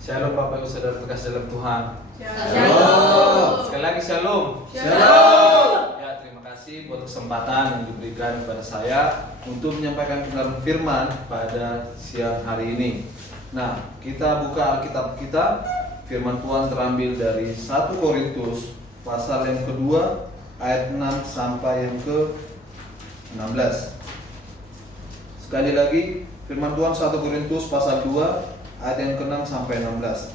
Shalom Bapak Ibu Saudara terkasih dalam Tuhan. Shalom. Sekali lagi shalom. Shalom. Ya, terima kasih buat kesempatan yang diberikan kepada saya untuk menyampaikan kebenaran firman pada siang hari ini. Nah, kita buka Alkitab kita. Firman Tuhan terambil dari 1 Korintus pasal yang kedua ayat 6 sampai yang ke-16. Sekali lagi, firman Tuhan 1 Korintus pasal 2 ayat yang ke-6 sampai 16.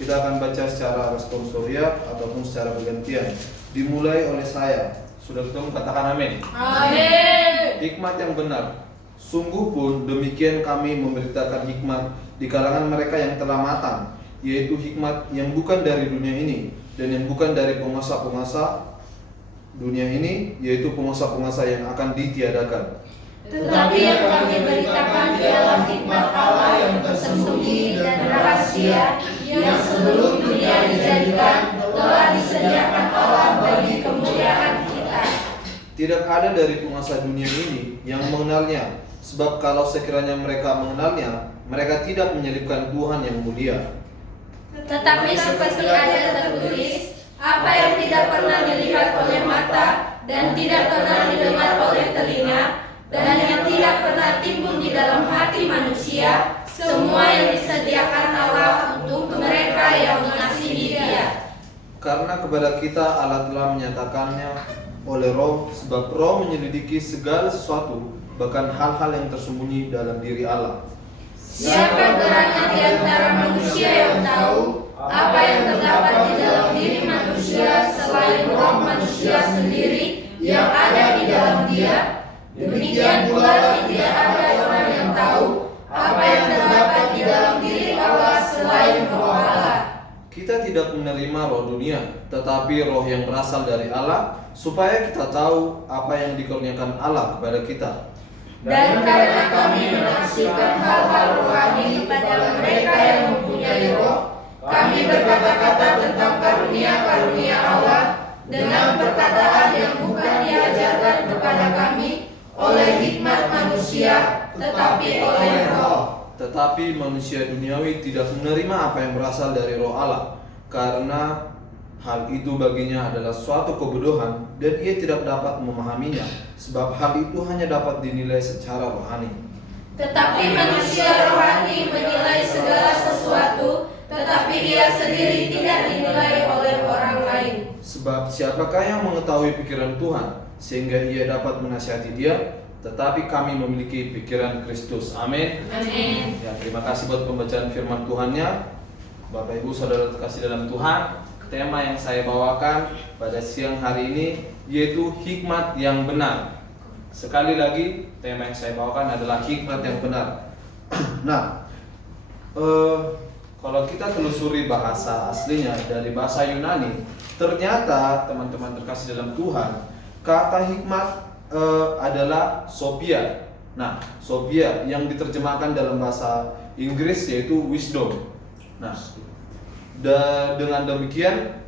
Kita akan baca secara responsoriat ataupun secara bergantian. Dimulai oleh saya. Sudah ketemu, katakan amin. Amin. Hikmat yang benar. Sungguh pun demikian kami memberitakan hikmat di kalangan mereka yang telah matang, yaitu hikmat yang bukan dari dunia ini dan yang bukan dari penguasa-penguasa dunia ini, yaitu penguasa-penguasa yang akan ditiadakan. Tetapi yang kami beritakan ialah hikmat Allah yang tersembunyi dan rahasia, yang sebelum dunia dijadikan telah disediakan Allah bagi kemuliaan kita. Tidak ada dari penguasa dunia ini yang mengenalnya, sebab kalau sekiranya mereka mengenalnya, mereka tidak menyelipkan Tuhan yang mulia. Tetapi seperti ada tertulis, apa yang tidak pernah dilihat oleh mata dan tidak pernah didengar oleh telinga dan yang tidak pernah timbul di dalam hati manusia, semua yang disediakan Allah untuk mereka yang mengasihi Dia. Karena kepada kita Allah telah menyatakannya oleh Roh, sebab Roh menyelidiki segala sesuatu, bahkan hal-hal yang tersembunyi dalam diri Allah. Siapa gerangan di antara manusia yang tahu apa yang terdapat di dalam diri manusia selain roh manusia sendiri yang ada di dalam dia? Demikian pula tidak ada orang yang tahu apa yang terdapat di dalam diri Allah selain roh Allah. Kita tidak menerima roh dunia, tetapi roh yang berasal dari Allah, supaya kita tahu apa yang dikurniakan Allah kepada kita. Dan karena kami menyaksikan hal-hal rohani pada mereka yang mempunyai roh, kami berkata-kata tentang karunia-karunia Allah dengan perkataan yang bukan diajarkan kepada kami oleh hikmat manusia, tetapi oleh roh. Tetapi manusia duniawi tidak menerima apa yang berasal dari roh Allah, karena hal itu baginya adalah suatu kebodohan dan ia tidak dapat memahaminya, sebab hal itu hanya dapat dinilai secara rohani. Tetapi manusia rohani menilai segala sesuatu, tetapi ia sendiri tidak dinilai oleh orang lain. Sebab siapakah yang mengetahui pikiran Tuhan sehingga ia dapat menasihati dia? Tetapi kami memiliki pikiran Kristus. Amin. Amin. Ya, terima kasih buat pembacaan firman Tuhannya. Bapak Ibu Saudara terkasih dalam Tuhan, tema yang saya bawakan pada siang hari ini yaitu hikmat yang benar. Sekali lagi, tema yang saya bawakan adalah hikmat yang benar. Nah, kalau kita telusuri bahasa aslinya dari bahasa Yunani, ternyata teman-teman terkasih dalam Tuhan, kata hikmat adalah sophia. Nah, sophia yang diterjemahkan dalam bahasa Inggris yaitu wisdom. Nah, dengan demikian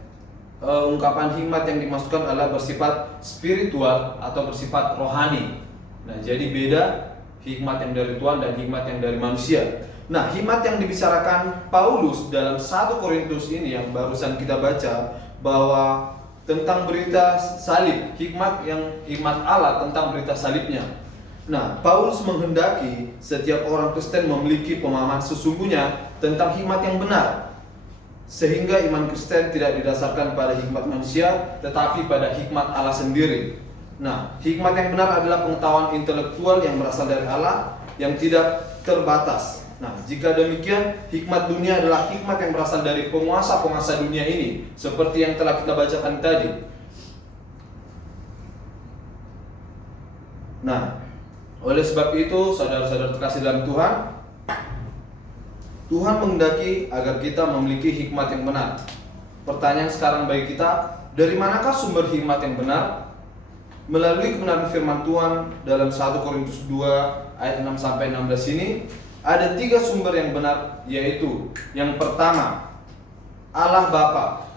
ungkapan hikmat yang dimaksudkan adalah bersifat spiritual atau bersifat rohani. Nah, jadi beda hikmat yang dari Tuhan dan hikmat yang dari manusia. Nah, hikmat yang dibicarakan Paulus dalam 1 Korintus ini yang barusan kita baca, bahwa tentang berita salib, hikmat Allah tentang berita salibnya. Nah, Paulus menghendaki setiap orang Kristen memiliki pemahaman sesungguhnya tentang hikmat yang benar, sehingga iman Kristen tidak didasarkan pada hikmat manusia, tetapi pada hikmat Allah sendiri. Nah, hikmat yang benar adalah pengetahuan intelektual yang berasal dari Allah, yang tidak terbatas. Nah, jika demikian, hikmat dunia adalah hikmat yang berasal dari penguasa-penguasa dunia ini, seperti yang telah kita bacakan tadi. Nah, oleh sebab itu, saudara-saudara terkasih dalam Tuhan, Tuhan menghendaki agar kita memiliki hikmat yang benar. Pertanyaan sekarang bagi kita, dari manakah sumber hikmat yang benar? Melalui kebenaran firman Tuhan dalam 1 Korintus 2 ayat 6 sampai 16 ini, ada 3 sumber yang benar, yaitu yang pertama, Allah Bapa.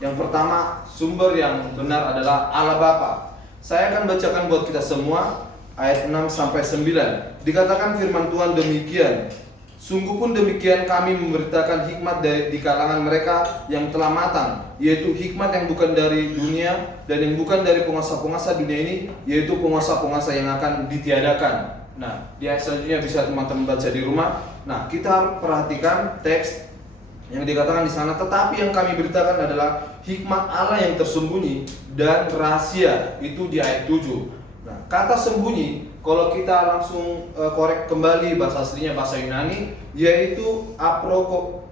Yang pertama, sumber yang benar adalah Allah Bapa. Saya akan bacakan buat kita semua ayat 6 sampai 9. Dikatakan firman Tuhan demikian, Sungguh pun demikian kami memberitakan hikmat di kalangan mereka yang telah matang, yaitu hikmat yang bukan dari dunia dan yang bukan dari penguasa-penguasa dunia ini, yaitu penguasa-penguasa yang akan ditiadakan. Nah, di ayat selanjutnya bisa teman-teman baca di rumah. Nah, kita harus perhatikan teks yang dikatakan di sana, tetapi yang kami beritakan adalah hikmat Allah yang tersembunyi dan rahasia, itu di ayat 7. Nah, kata sembunyi, kalau kita langsung korek kembali bahasa aslinya bahasa Yunani, yaitu apokrupto,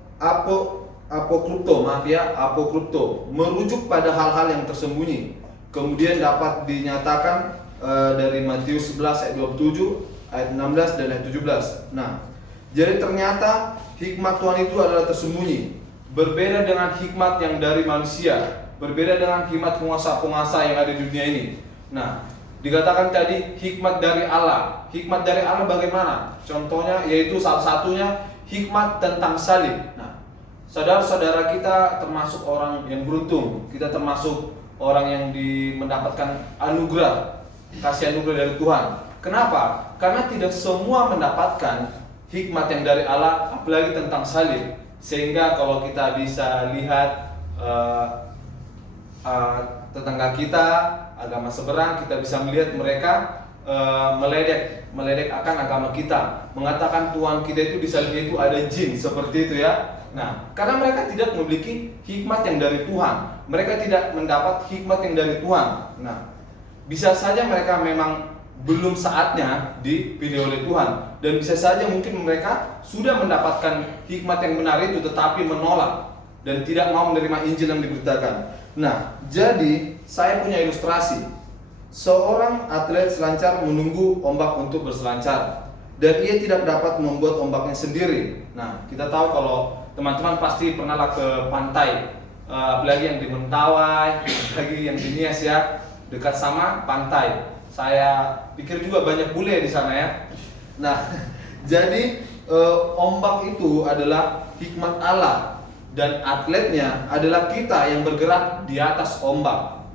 merujuk pada hal-hal yang tersembunyi. Kemudian dapat dinyatakan dari Matius 11 ayat 27, ayat 16 dan ayat 17. Nah, jadi ternyata hikmat Tuhan itu adalah tersembunyi, berbeda dengan hikmat yang dari manusia, berbeda dengan hikmat penguasa-penguasa yang ada di dunia ini. Nah, dikatakan tadi hikmat dari Allah. Hikmat dari Allah bagaimana? Contohnya yaitu salah satunya hikmat tentang salib. Nah, saudara-saudara kita termasuk orang yang beruntung. Kita termasuk orang yang mendapatkan anugerah, kasih anugerah dari Tuhan. Kenapa? Karena tidak semua mendapatkan hikmat yang dari Allah, apalagi tentang salib. Sehingga kalau kita bisa lihat tetangga kita, agama seberang, kita bisa melihat mereka meledek akan agama kita, mengatakan Tuhan kita itu di salibnya itu ada jin, seperti itu ya. Nah, karena mereka tidak memiliki hikmat yang dari Tuhan, mereka tidak mendapat hikmat yang dari Tuhan. Nah, bisa saja mereka memang belum saatnya dipilih oleh Tuhan, dan bisa saja mungkin mereka sudah mendapatkan hikmat yang benar itu tetapi menolak dan tidak mau menerima Injil yang diberitakan. Nah, jadi saya punya ilustrasi. Seorang atlet selancar menunggu ombak untuk berselancar, dan ia tidak dapat membuat ombaknya sendiri. Nah, kita tahu kalau teman-teman pasti pernahlah ke pantai, apalagi yang di Mentawai, apalagi yang di Nias ya, dekat sama pantai. Saya pikir juga banyak bule di sana ya. Nah, jadi ombak itu adalah hikmat Allah, dan atletnya adalah kita yang bergerak di atas ombak.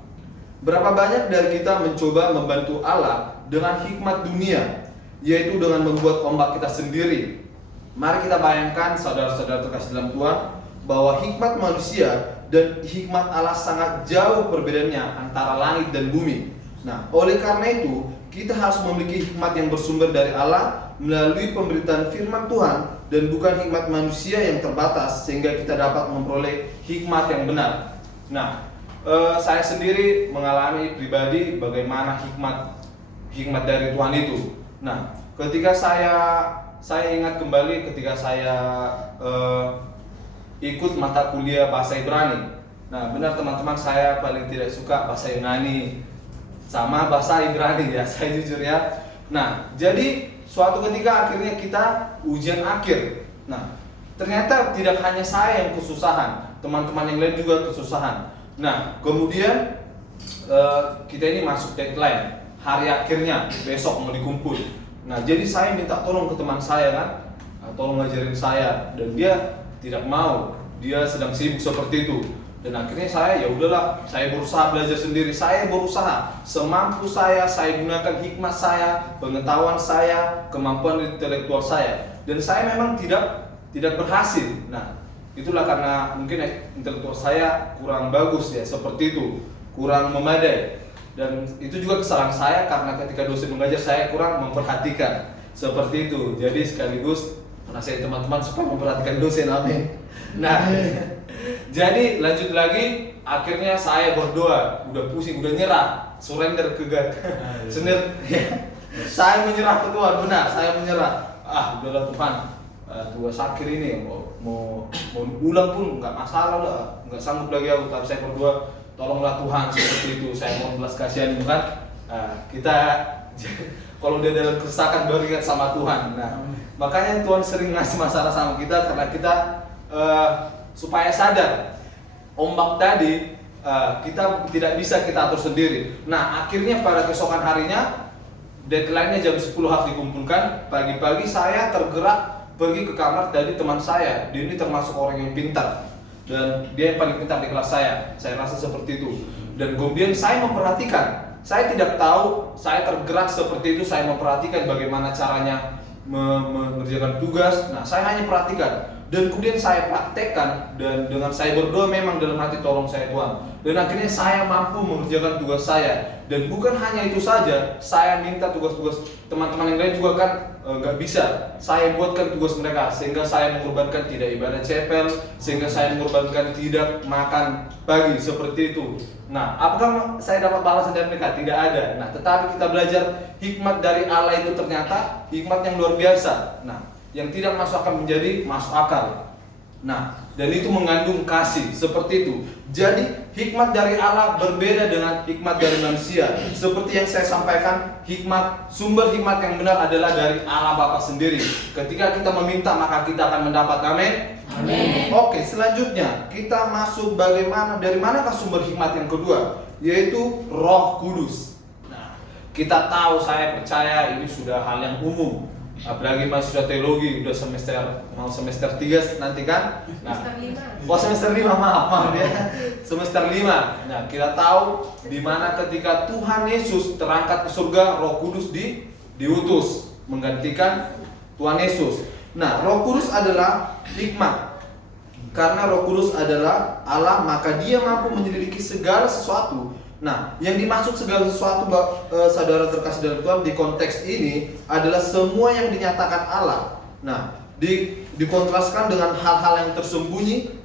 Berapa banyak dari kita mencoba membantu Allah dengan hikmat dunia, yaitu dengan membuat ombak kita sendiri. Mari kita bayangkan saudara-saudara terkasih dalam Tuhan, bahwa hikmat manusia dan hikmat Allah sangat jauh perbedaannya antara langit dan bumi. Nah, oleh karena itu kita harus memiliki hikmat yang bersumber dari Allah melalui pemberitaan firman Tuhan, dan bukan hikmat manusia yang terbatas sehingga kita dapat memperoleh hikmat yang benar. Nah, saya sendiri mengalami pribadi bagaimana hikmat dari Tuhan itu. Nah, ketika saya ingat kembali ketika saya ikut mata kuliah bahasa Ibrani. Nah, benar teman-teman, saya paling tidak suka bahasa Yunani sama bahasa Ibrani ya, saya jujur ya. Nah, jadi suatu ketika akhirnya kita ujian akhir. Nah, ternyata tidak hanya saya yang kesusahan, teman-teman yang lain juga kesusahan. Nah, kemudian kita ini masuk deadline, hari akhirnya besok mau dikumpul. Nah, jadi saya minta tolong ke teman saya kan, tolong ngajarin saya, dan dia tidak mau, dia sedang sibuk seperti itu. Dan akhirnya saya, ya udahlah, saya berusaha belajar sendiri. Saya berusaha semampu saya gunakan hikmat saya, pengetahuan saya, kemampuan intelektual saya. Dan saya memang tidak berhasil. Nah, itulah karena mungkin intelektual saya kurang bagus ya, seperti itu, kurang memadai. Dan itu juga kesalahan saya karena ketika dosen mengajar saya kurang memperhatikan, seperti itu. Jadi sekaligus nasihat teman-teman supaya memperhatikan dosen, amin. Nah, jadi lanjut lagi, akhirnya saya berdoa, udah pusing, udah nyerah, surrender ke God. Saya menyerah ke Tuhan, benar, saya menyerah. Udahlah Tuhan, tugas akhir ini mau ulang pun nggak masalah lah, nggak sanggup lagi aku, tapi saya berdoa, tolonglah Tuhan, seperti itu. Saya mau belas kasihan bukan? Kita kalau udah dalam kesesakan baru ingat sama Tuhan. Nah, makanya Tuhan sering ngasih masalah sama kita karena kita supaya sadar ombak tadi kita tidak bisa kita atur sendiri. Nah, akhirnya pada keesokan harinya deadline-nya jam 10 harus dikumpulkan. Pagi-pagi saya tergerak pergi ke kamar tadi teman saya. Dia ini termasuk orang yang pintar dan dia yang paling pintar di kelas saya. Saya rasa seperti itu. Dan kemudian saya memperhatikan. Saya tidak tahu, saya tergerak seperti itu. Saya memperhatikan bagaimana caranya mengerjakan tugas. Nah, saya hanya perhatikan dan kemudian saya praktekkan, dan dengan saya berdoa memang dalam hati, tolong saya Tuhan. Dan akhirnya saya mampu mengerjakan tugas saya. Dan bukan hanya itu saja, saya minta tugas-tugas teman-teman yang lain juga kan nggak bisa. Saya buatkan tugas mereka, sehingga saya mengorbankan tidak ibadah chapel, sehingga saya mengorbankan tidak makan pagi seperti itu. Nah, apakah saya dapat balasan dari mereka? Tidak ada. Nah, tetapi kita belajar hikmat dari Allah itu ternyata hikmat yang luar biasa. Nah, yang tidak masuk akal menjadi masuk akal. Nah, dan itu mengandung kasih seperti itu. Jadi hikmat dari Allah berbeda dengan hikmat dari manusia. Seperti yang saya sampaikan, sumber hikmat yang benar adalah dari Allah Bapa sendiri. Ketika kita meminta, maka kita akan mendapat. Amin. Amin. Oke, selanjutnya kita masuk dari manakah sumber hikmat yang kedua, yaitu Roh Kudus. Nah, kita tahu, saya percaya ini sudah hal yang umum. Apalagi mahasiswa teologi udah mau semester 3 nanti kan? Nah, semester 5, maaf ya. Semester 5. Nah, kita tahu di mana ketika Tuhan Yesus terangkat ke surga, Roh Kudus diutus menggantikan Tuhan Yesus. Nah, Roh Kudus adalah hikmat. Karena Roh Kudus adalah Allah, maka Dia mampu menyelidiki segala sesuatu. Nah, yang dimaksud segala sesuatu, saudara terkasih dalam Tuhan, di konteks ini adalah semua yang dinyatakan Allah. Nah, dikontraskan dengan hal-hal yang tersembunyi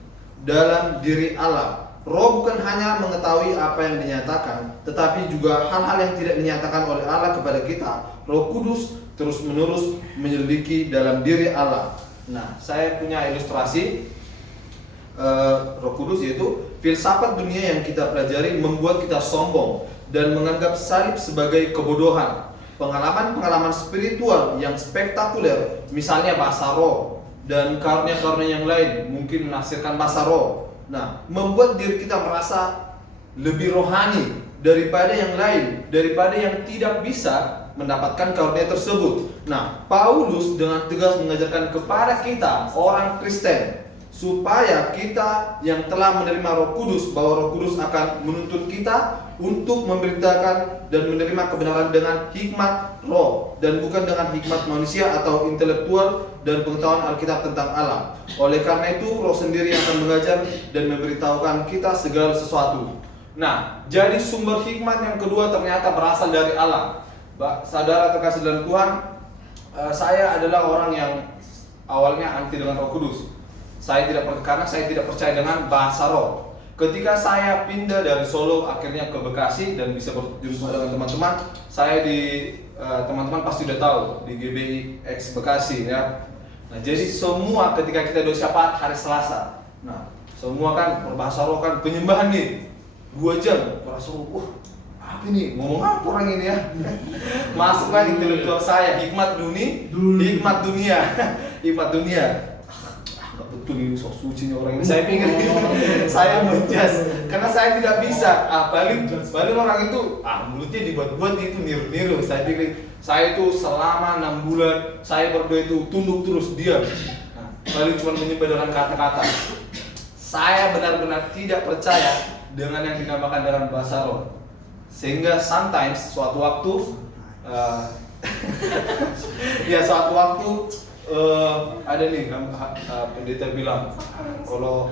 dalam diri Allah. Roh bukan hanya mengetahui apa yang dinyatakan, tetapi juga hal-hal yang tidak dinyatakan oleh Allah kepada kita. Roh Kudus terus-menerus menyelidiki dalam diri Allah. Nah, saya punya ilustrasi Roh Kudus, yaitu filsafat dunia yang kita pelajari membuat kita sombong dan menganggap salib sebagai kebodohan. Pengalaman-pengalaman spiritual yang spektakuler, misalnya bahasa roh dan karunia-karunia yang lain, mungkin menafsirkan bahasa roh. Nah, membuat diri kita merasa lebih rohani daripada yang lain, daripada yang tidak bisa mendapatkan karunia tersebut. Nah, Paulus dengan tegas mengajarkan kepada kita orang Kristen supaya kita yang telah menerima Roh Kudus, bahwa Roh Kudus akan menuntun kita untuk memberitakan dan menerima kebenaran dengan hikmat roh dan bukan dengan hikmat manusia atau intelektual dan pengetahuan Alkitab tentang Allah. Oleh karena itu, Roh sendiri yang akan mengajar dan memberitahukan kita segala sesuatu. Nah, jadi sumber hikmat yang kedua ternyata berasal dari Allah. Saudara terkasih dalam Tuhan, saya adalah orang yang awalnya anti dengan Roh Kudus. Karena saya tidak percaya dengan bahasa roh. Ketika saya pindah dari Solo akhirnya ke Bekasi dan bisa berjumpa dengan teman-teman, teman-teman pasti udah tahu di GBI X Bekasi ya. Nah, jadi semua ketika kita doa syafaat hari Selasa, nah semua kan berbahasa roh kan, penyembahan nih 2 jam, berasa apa ini, ngomong apa orang ini ya. Masuklah intelektual saya, hikmat dunia. Betul ini sok suci nih orang ini. Saya pikir saya menjas karena saya tidak bisa. Paling orang itu mulutnya dibuat-buat itu niru-niru. Saya pikir saya itu selama 6 bulan saya berdoa itu tunduk terus diam. Nah, paling cuma menyembah dengan kata-kata. Saya benar-benar tidak percaya dengan yang dinamakan dalam bahasa roh. Sehingga sometimes suatu waktu ada nih pendeta bilang kalau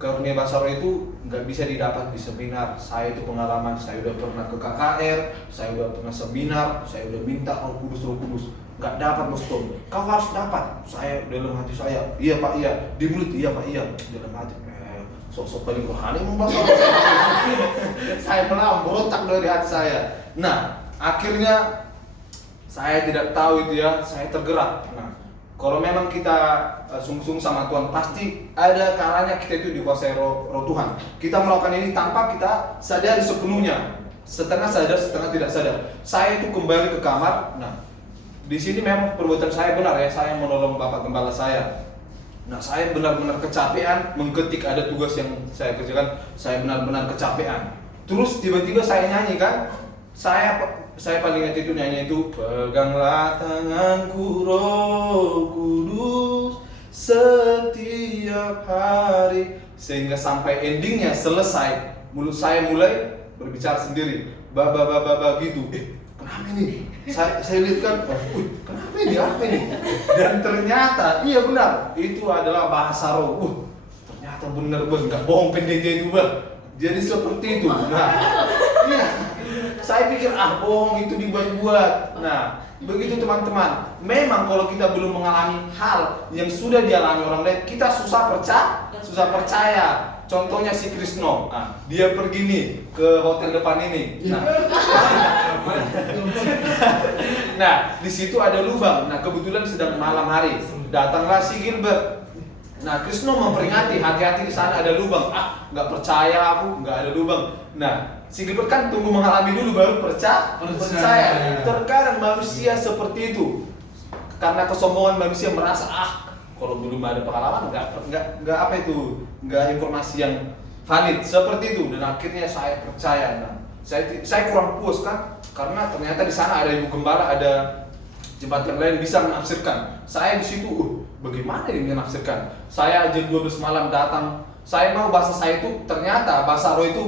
karunia bahasa roh itu nggak bisa didapat di seminar. Saya itu pengalaman, saya udah pernah ke KKR, saya udah pernah seminar, saya udah minta Roh Kudus, nggak dapat Bos Tom. Kau harus dapat. Saya dalam hati saya, iya Pak iya, di mulut iya Pak iya, dalam hati sok-sok paling rohani membahas roh. Saya pelan berontak dari hati saya. Nah, akhirnya saya tidak tahu itu ya, saya tergerak. Nah, kalau memang kita sungguh-sungguh sama Tuhan, pasti ada kalanya kita itu dikuasai roh Tuhan. Kita melakukan ini tanpa kita sadari sepenuhnya, setengah sadar, setengah tidak sadar. Saya itu kembali ke kamar. Nah, di sini memang perbuatan saya benar ya, saya menolong Bapak Gembala saya. Nah, saya benar-benar kecapean mengketik ada tugas yang saya kerjakan. Saya benar-benar kecapean. Terus tiba-tiba saya nyanyi kan, saya paling ingat itu nyanyi itu, peganglah tanganku Roh Kudus setiap hari, sehingga sampai endingnya selesai mulut saya mulai berbicara sendiri, baba gitu. kenapa ini? Saya lihat kan, kenapa ini? Apa ini? Dan ternyata, iya benar, itu adalah bahasa roh. Ternyata benar bang, nggak bohong pendeta itu bang. Jadi seperti itu. Nah, iya. Saya pikir bohong itu dibuat-buat. Nah, begitu teman-teman. Memang kalau kita belum mengalami hal yang sudah dialami orang lain, kita susah percaya. Contohnya si Krisno, dia pergi nih ke hotel depan ini. Nah, di situ ada lubang. Nah, kebetulan sedang malam hari. Datanglah si Gilbert. Nah, Krisno memperingati, hati-hati di sana ada lubang. Nggak percaya aku, nggak ada lubang. Nah, si Gilbert kan tunggu mengalami dulu baru percaya. Terkadang manusia seperti itu. Karena kesombongan manusia merasa kalau belum ada pengalaman nggak informasi yang valid seperti itu, dan akhirnya saya percaya. Nah, saya kurang puas kan, karena ternyata di sana ada ibu gembala, ada jemaat yang lain bisa menafsirkan. Saya di situ, bagaimana ini menafsirkan? Saya jam 12 malam datang, saya mau bahasa saya itu ternyata bahasa roh itu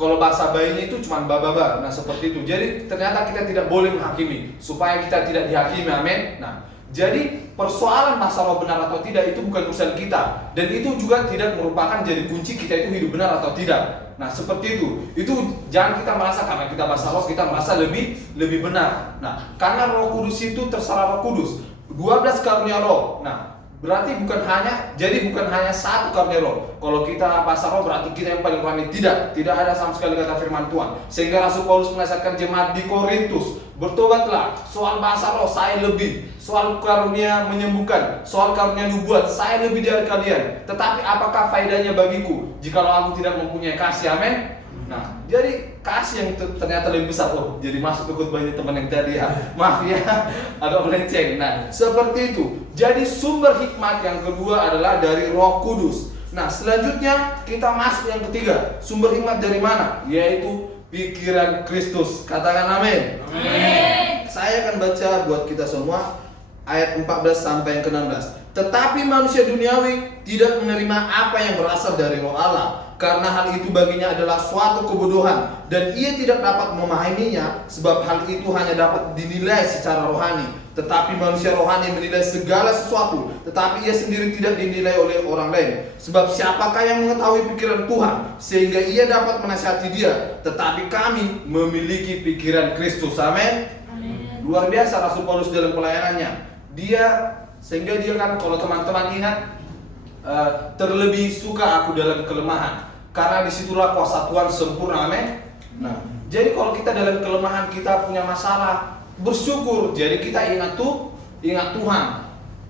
kalau bahasa bayinya itu cuma baba. Nah, seperti itu. Jadi ternyata kita tidak boleh menghakimi supaya kita tidak dihakimi. Amin. Nah, jadi persoalan bahasa roh benar atau tidak itu bukan urusan kita, dan itu juga tidak merupakan jadi kunci kita itu hidup benar atau tidak. Nah, seperti itu. Itu jangan kita merasa karena kita bahasa roh kita merasa lebih benar. Nah, karena Roh Kudus itu terserah Roh Kudus. 12 karunia roh. Nah, berarti bukan hanya satu karunia roh. Kalau kita bahasa roh berarti kita yang paling berani. Tidak ada sama sekali kata firman Tuhan. Sehingga Rasul Paulus menasihatkan jemaat di Korintus, bertobatlah. Soal bahasa roh saya lebih, soal karunia menyembuhkan, soal karunia nubuat saya lebih dari kalian. Tetapi apakah faedahnya bagiku jikalau aku tidak mempunyai kasih? Amin. Nah, jadi kasih yang ternyata lebih besar. Jadi masuk ikut banyak teman yang tadi ya. Maaf ya, agak melenceng. Nah, seperti itu. Jadi sumber hikmat yang kedua adalah dari Roh Kudus. Nah, selanjutnya kita masuk yang ketiga. Sumber hikmat dari mana? Yaitu pikiran Kristus. Katakan amin. Amin. Saya akan baca buat kita semua ayat 14 sampai yang ke-16. Tetapi manusia duniawi tidak menerima apa yang berasal dari Roh Allah, karena hal itu baginya adalah suatu kebodohan, dan ia tidak dapat memahaminya, sebab hal itu hanya dapat dinilai secara rohani. Tetapi manusia rohani menilai segala sesuatu, tetapi ia sendiri tidak dinilai oleh orang lain. Sebab siapakah yang mengetahui pikiran Tuhan, sehingga ia dapat menasihati dia? Tetapi kami memiliki pikiran Kristus. Amin. Luar biasa Rasul Paulus dalam pelayanannya. Sehingga dia kan, kalau teman-teman ingat, terlebih suka aku dalam kelemahan, karena disitulah kuasa Tuhan sempurna. Amin. Nah, jadi kalau kita dalam kelemahan kita punya masalah, bersyukur. Jadi kita ingat Tuhan.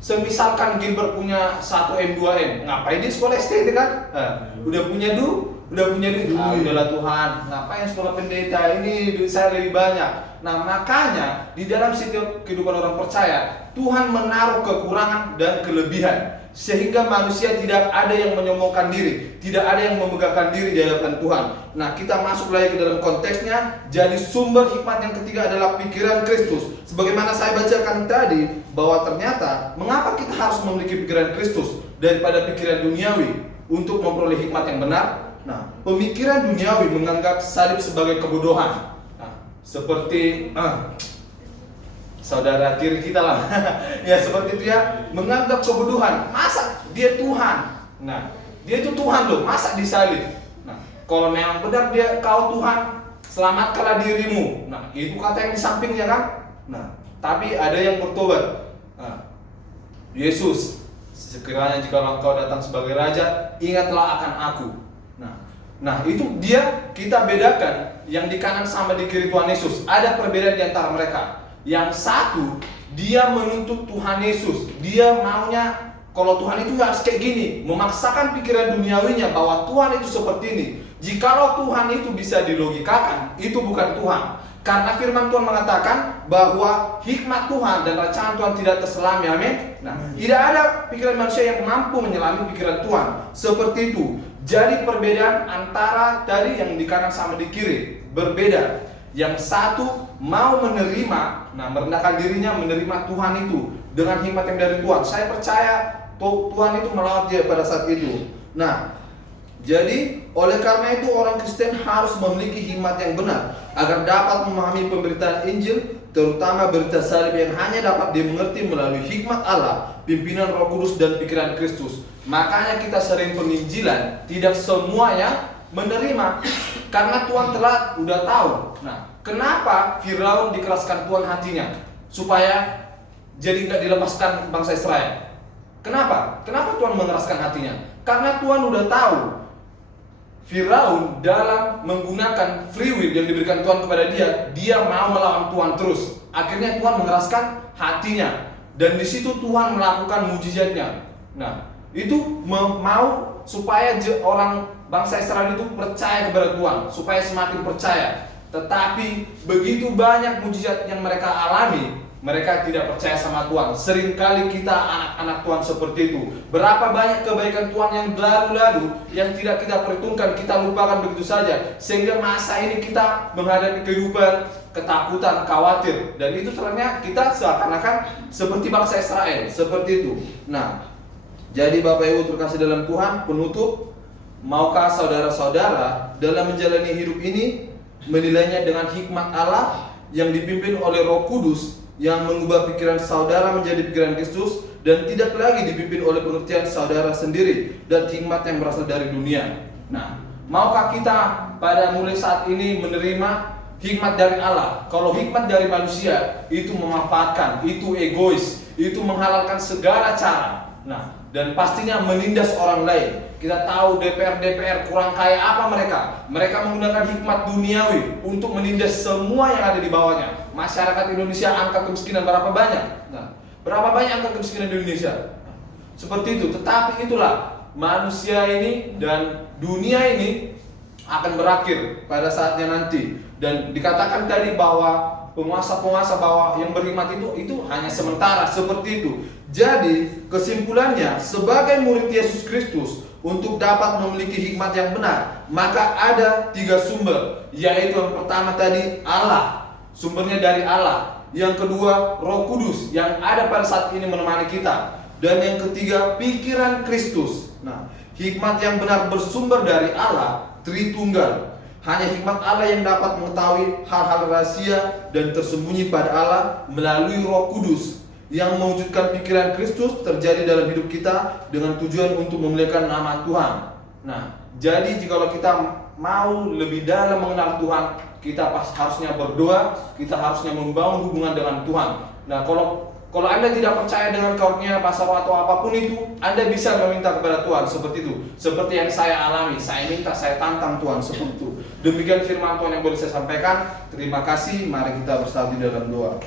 Semisalkan Gilbert punya 1M 2M, ngapain dia sekolah ST kan? Udah punya duit. Udahlah Tuhan, ngapain sekolah pendeta, ini duit saya lebih banyak. Nah, makanya di dalam setiap kehidupan orang percaya, Tuhan menaruh kekurangan dan kelebihan, sehingga manusia tidak ada yang menyombongkan diri, tidak ada yang memegahkan diri di hadapan Tuhan. Nah, kita masuk lagi ke dalam konteksnya. Jadi sumber hikmat yang ketiga adalah pikiran Kristus. Sebagaimana saya bacakan tadi, bahwa ternyata mengapa kita harus memiliki pikiran Kristus daripada pikiran duniawi untuk memperoleh hikmat yang benar. Nah, pemikiran duniawi menganggap salib sebagai kebodohan. Nah, seperti saudara tiri kita lah. Ya seperti itu ya, menganggap kebodohan. Masa dia Tuhan? Nah, dia itu Tuhan loh, masa disalib? Nah, kalau memang benar dia kau Tuhan, selamatkanlah dirimu. Nah, itu kata yang di sampingnya kan. Nah, tapi ada yang bertobat. Nah, Yesus, sekiranya jika engkau datang sebagai raja, ingatlah akan aku. Nah, itu kita bedakan yang di kanan sama di kiri Tuhan Yesus. Ada perbedaan di antara mereka. Yang satu, dia menuntut Tuhan Yesus. Dia maunya kalau Tuhan itu harus kayak gini, memaksakan pikiran duniawinya bahwa Tuhan itu seperti ini. Jikalau Tuhan itu bisa dilogikakan, itu bukan Tuhan. Karena firman Tuhan mengatakan bahwa hikmat Tuhan dan rancangan Tuhan tidak terselami. Amin. Nah, tidak ada pikiran manusia yang mampu menyelami pikiran Tuhan. Seperti itu. Jadi perbedaan antara tadi yang di kanan sama di kiri berbeda. Yang satu mau menerima, merendahkan dirinya menerima Tuhan itu dengan hikmat yang dari Tuhan. Saya percaya Tuhan itu melawat dia pada saat itu. Nah, Jadi, oleh karena itu orang Kristen harus memiliki hikmat yang benar agar dapat memahami pemberitaan Injil, terutama berita salib yang hanya dapat dimengerti melalui hikmat Allah, pimpinan Roh Kudus dan pikiran Kristus. Makanya kita sering penginjilan, tidak semua yang menerima karena Tuhan telah udah tahu. Nah, kenapa Firaun dikeraskan Tuhan hatinya supaya jadi nggak dilepaskan bangsa Israel? Kenapa? Kenapa Tuhan mengeraskan hatinya? Karena Tuhan udah tahu Firaun dalam menggunakan free will yang diberikan Tuhan kepada dia mau melawan Tuhan terus. Akhirnya Tuhan mengeraskan hatinya, dan di situ Tuhan melakukan mujizatnya. Nah, itu mau supaya orang bangsa Israel itu percaya kepada Tuhan, supaya semakin percaya. Tetapi begitu banyak mujizat yang mereka alami, mereka tidak percaya sama Tuhan. Seringkali kita anak-anak Tuhan seperti itu. Berapa banyak kebaikan Tuhan yang lalu-lalu yang tidak kita perhitungkan, kita lupakan begitu saja, sehingga masa ini kita menghadapi kehidupan ketakutan, khawatir, dan itu ternyata kita seakan-akan seperti bangsa Israel, seperti itu. Nah, jadi Bapak Ibu terkasih dalam Tuhan, penutup, maukah saudara-saudara dalam menjalani hidup ini menilainya dengan hikmat Allah yang dipimpin oleh Roh Kudus yang mengubah pikiran saudara menjadi pikiran Kristus dan tidak lagi dipimpin oleh pengertian saudara sendiri dan hikmat yang berasal dari dunia. Nah, maukah kita pada mulai saat ini menerima hikmat dari Allah? Kalau hikmat dari manusia itu memanfaatkan, itu egois, itu menghalalkan segala cara. Nah, dan pastinya menindas orang lain. Kita tahu DPR kurang kaya apa mereka? Mereka menggunakan hikmat duniawi untuk menindas semua yang ada di bawahnya. Masyarakat Indonesia angka kemiskinan berapa banyak? Nah, berapa banyak angka kemiskinan di Indonesia? Seperti itu. Tetapi itulah manusia ini dan dunia ini akan berakhir pada saatnya nanti. Dan dikatakan tadi bahwa penguasa-penguasa bahwa yang berhikmat itu hanya sementara, seperti itu. Jadi kesimpulannya, sebagai murid Yesus Kristus, untuk dapat memiliki hikmat yang benar, maka ada 3 sumber, yaitu yang pertama tadi Allah, sumbernya dari Allah. Yang kedua Roh Kudus yang ada pada saat ini menemani kita. Dan yang ketiga pikiran Kristus. Nah, hikmat yang benar bersumber dari Allah Tritunggal. Hanya hikmat Allah yang dapat mengetahui hal-hal rahasia dan tersembunyi pada Allah melalui Roh Kudus yang mewujudkan pikiran Kristus terjadi dalam hidup kita dengan tujuan untuk memuliakan nama Tuhan. Nah, jadi jikalau kita mau lebih dalam mengenal Tuhan, kita harusnya berdoa, kita harusnya membangun hubungan dengan Tuhan. Nah, kalau Anda tidak percaya dengan karunia pasal atau apapun itu, Anda bisa meminta kepada Tuhan seperti itu. Seperti yang saya alami, saya minta, saya tantang Tuhan seperti itu. Demikian firman Tuhan yang boleh saya sampaikan. Terima kasih, mari kita bersatu di dalam doa.